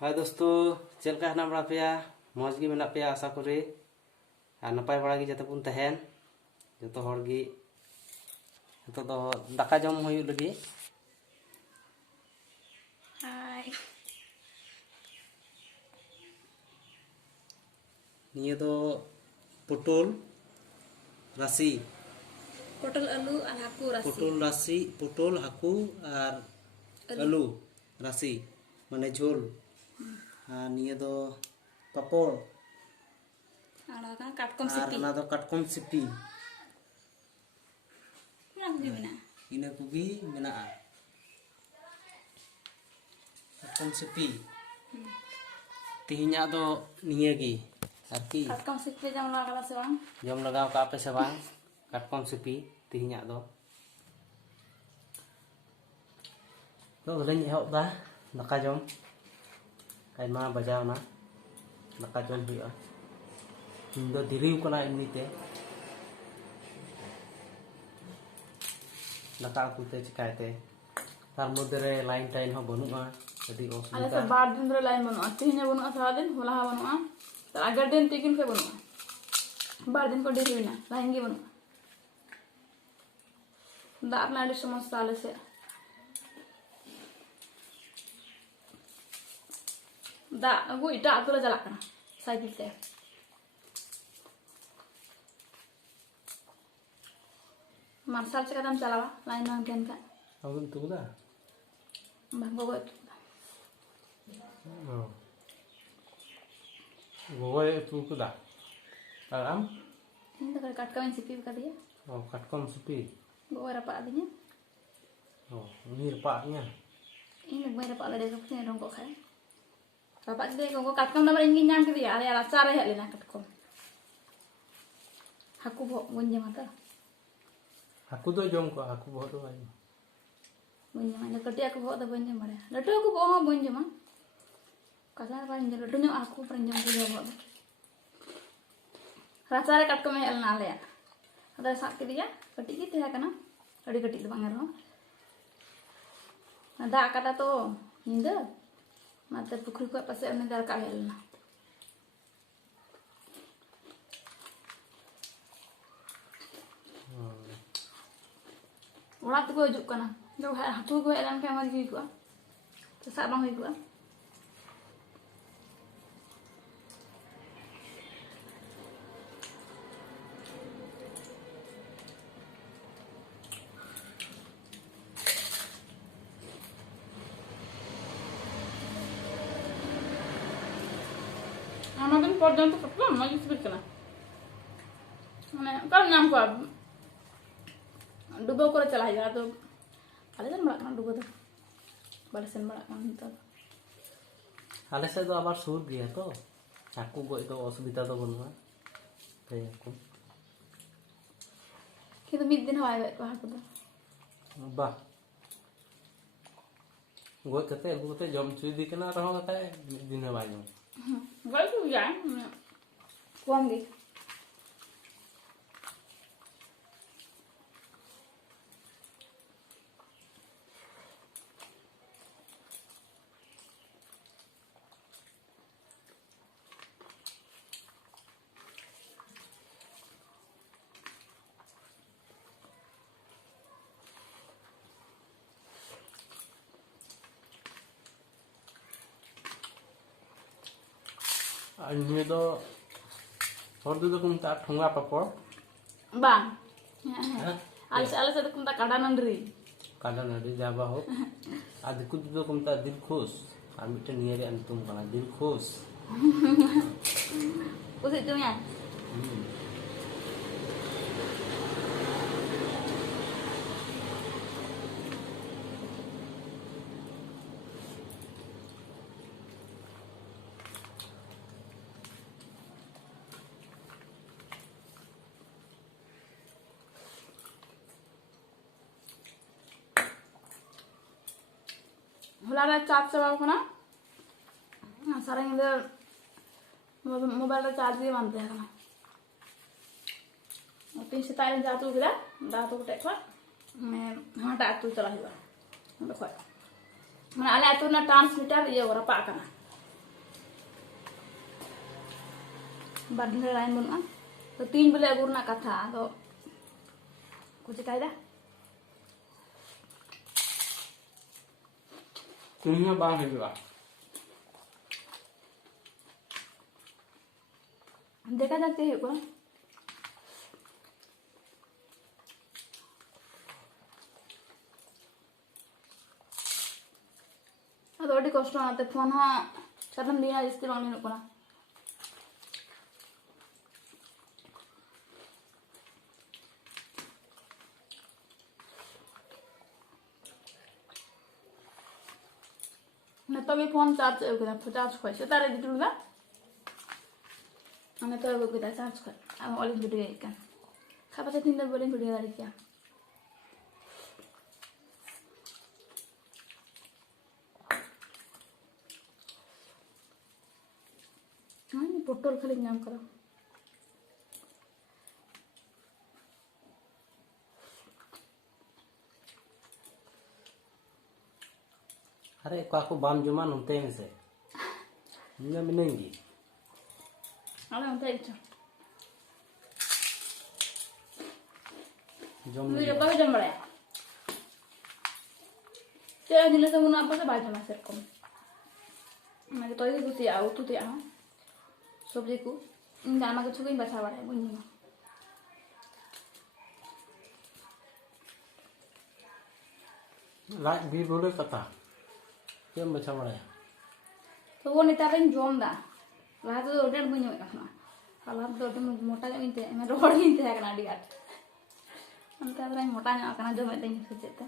हाय दोस्तों चलका हेना बड़ा पे मौज गे मेना पे आशा करे और नपाय बड़ा गे जते बुन तहन जतो हर गे जतो दो दाका जम होय लगी। हाय निये दो पुटुल राशि पोटल आलू और हाकू राशि पुटुल राशि पुटुल हाकू और आलू राशि माने झोल और निये दो पापड़ काटकम और सिपी ना दो काटकोम CP ina ina kugi mena katkon sipi tihinya do niye gi arki काटकम सिपी जम लगा से bang jom lagaw ka ape se bang katkon sipi tihinya do lain ehok da daka jom kai ma bajaw na daka jom huya indo diriu kana imnite daka aku te chikaite tar moddhe re line time ho banua adi ala osubida se bar din re line banu tihinya banu sa din hola ha banu tar agar din tikin ke banu bar din ko diri na line ge banu da apna adi समस्या ale se da agu ita atur jalak kana cycle te मार्शल से कदम चलावा line में gun का अब तू दा भगवा गोवे तू दा ताम ini tak kat kawin sipi ka dia oh katkom sipi gowe rapa adinya oh ini repaknya ini gowe rapa ada ka punya dong kok khai bapak dia kok katkom nama ingin nyam ke dia ala cara ya lena katkom aku bo bonje mata aku do jom ko aku bo do ai bonje mana keti aku bo da bonje mare latu aku bo ha bonje ma kasar paling latu nyo aku prenjam ko bo rasa katkom e elna le ada sak ke dia keti ki teh kana adi keti do bangar ho ada kata to ninda mate pukri ko pase une dar ka helna urat ko hijuk kana do hatu ko elan ka mari ko sa bang hoi ko আমাদের পর্যন্ত করলাম না কিছু করতে না মানে কারণ নাম কর ডুবো করে চালাই যা তো আলে জান বড়া ডুবো তো বড় সেন বড়া তো ale se do abar sur dia to aku go itu osubida do banua kayak aku কিন্তু মিদ দিন হয় বাহার তো bah go kate go kate jom chui di kana raho kate din ha bai গল তো যায় কম গে ini do hor do kum ta thunga papor bang ala se kum ta kada nandri kada nadi jaba ho adiku do kum ta dil khus ami te niere antum kana dil khus usi tu ya Hulara charge चलाओ ना सारे इधर mobile का charge ही मानते हैं ना तीन से तारीख जातु गिरा दातु टेक पर मैं हाँ टाटु चला हुआ देखो मैंने आले आतु ना ट्रांसमीटर ये वाला पाकना बार दिन लाइन बनुआ तो 3 बजे अगुर ना कथा तो कुछ कायदा तुमने बांध दिया देखा जाते हैं को ಅದು ಒಡಿ ಕಷ್ಟ ಆಗುತ್ತೆ ಫೋನ್ ಸಡನ್ ದಿನ ಇಸ್ತಿರೋ ನೀನು ಕೂಡ मैं तो भी फोन चार्ज होगा चार्ज खोई से तारे दिख लूँगा मैं तो होगा चार्ज खोई अब ऑल वीडियो एक kan खापा से 3 दिन बोले वीडियो डाली क्या हाँ पोटल खाली नाम करो अरे काकू बाम जुमान होते हैं से दुनिया में नहीं गी अरे हम तो इच्छा जम वीडियो का जम रहा है चलो जिले से मुना आपसे बात करना सर को मैं तो ये कुछ आओ तो ते हाँ सब्जी को इन जामा के छुपी बचा बड़ा है बुझी में रात भी बोले कथा क्या बचा बड़ा है तो वो नेता कहीं जोम दा वहाँ तो ऑर्डर बुझी में करना हालात तो ऑर्डर मोटा जो इंते मैं रोड इंते है करना डिगाट हम तो अगर मोटा ना करना जो मैं देंगे सोचते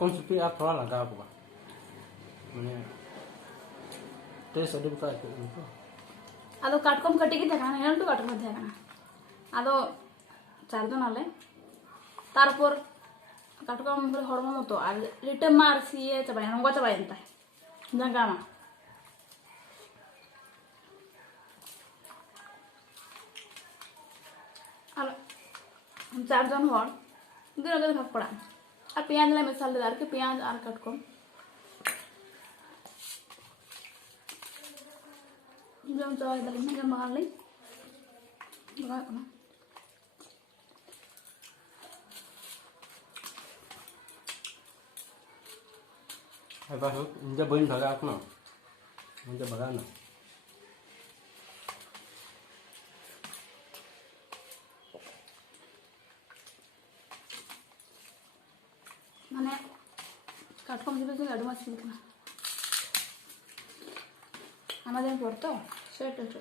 कौन सी आप थोड़ा लगा होगा मैंने टेस्ट अभी का इनको ಅದು ಕಟ್ಕೊಂಡ್ ಕಟ್ಟಿಗೆ ತಗೋಣ ಎರಡು ಕಟ್ಕೊಂಡ್ ತಗೋಣ ಅದು চারজন আলে তারপর কাটকম করে হড়ম মতো আর লিটে মার সিয়ে চাবাই রঙ চাবাই এনতা জাগা মা আর চারজন হড় দুটো করে ভাগ পড়া আর পেঁয়াজ লাই মশলা আর কি পেঁয়াজ আর কাটকম jom coy dalam ni gambar ni berapa na apa tu inja boin bhaga apna inja bhaga na mane katkom dibe tu adu mas nikna আমাদের পড়তো সেটা তো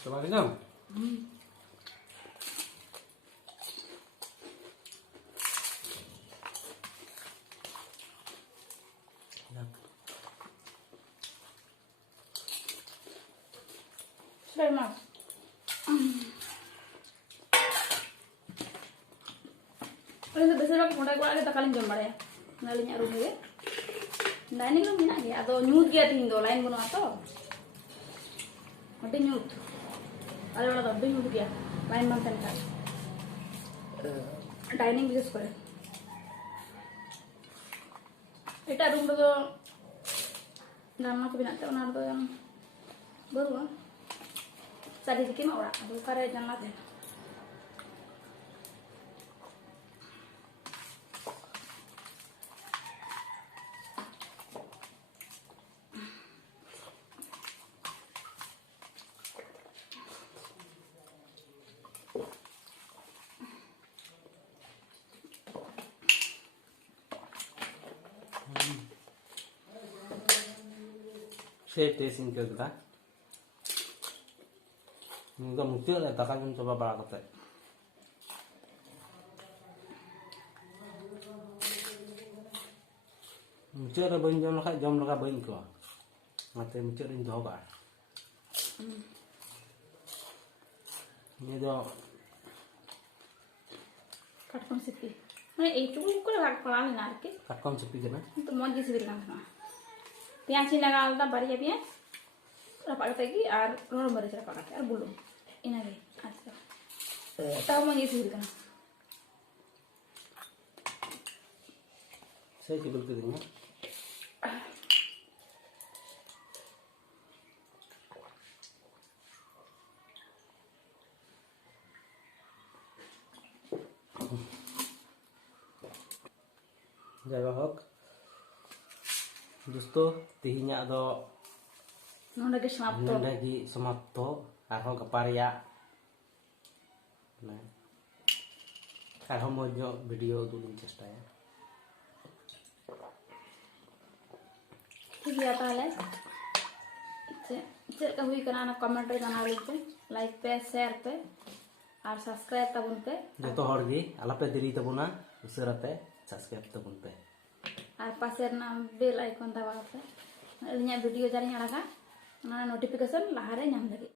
coba kita Sudah mas Kalau itu besar aku modal gua ada takalin jam berapa ya? Nalinya rumah ya. Nah ini kan minat ya atau nyut dia tinggal lain guna atau? Ada nyut. Ada orang tak nyut dia lain mantan kan. Dining bisa sekolah. Itu rumah tu nama aku binat tu orang tu yang baru. Tadi dikit mah orang, aduh karya jangan lah. Saya testing ke kita. Enggak mungkin lah, takkan coba balak kata. मुचाद रे बन जम लखा जम लगा बन को माते मुचाद इन दो बा ये दो काटकम सिपी मैं एटुकु করে ভাগ করা না আর কি काटकम सिपी के ना तो मौज से दिल ना प्याज ही लगा आलता बढ़िया प्याज रपा तगी और रोड मरीच रपा के और बुलुम इना गे अच्छा तब मौज से दिल ना सही के बोलते देंगे जय होक दोस्तों तिहिnya do नोंडे के समाप्त नोंडे की समाप्त आरो गपारिया ना आरो मौजो वीडियो दुलिन चेष्टाया ठीक है ताले चल का हुई करना कमेंट रे जाना पे लाइक पे शेयर पे और सब्सक्राइब तबुन पे जतो हर गी आलापे देरी तबुना उसराते सब्सक्राइब तबुन पे और पासेर ना बेल आइकन दबा पे ᱤᱧᱟᱹᱜ वीडियो जारी अड़ागा नोटिफिकेशन लहारे नाम लगे।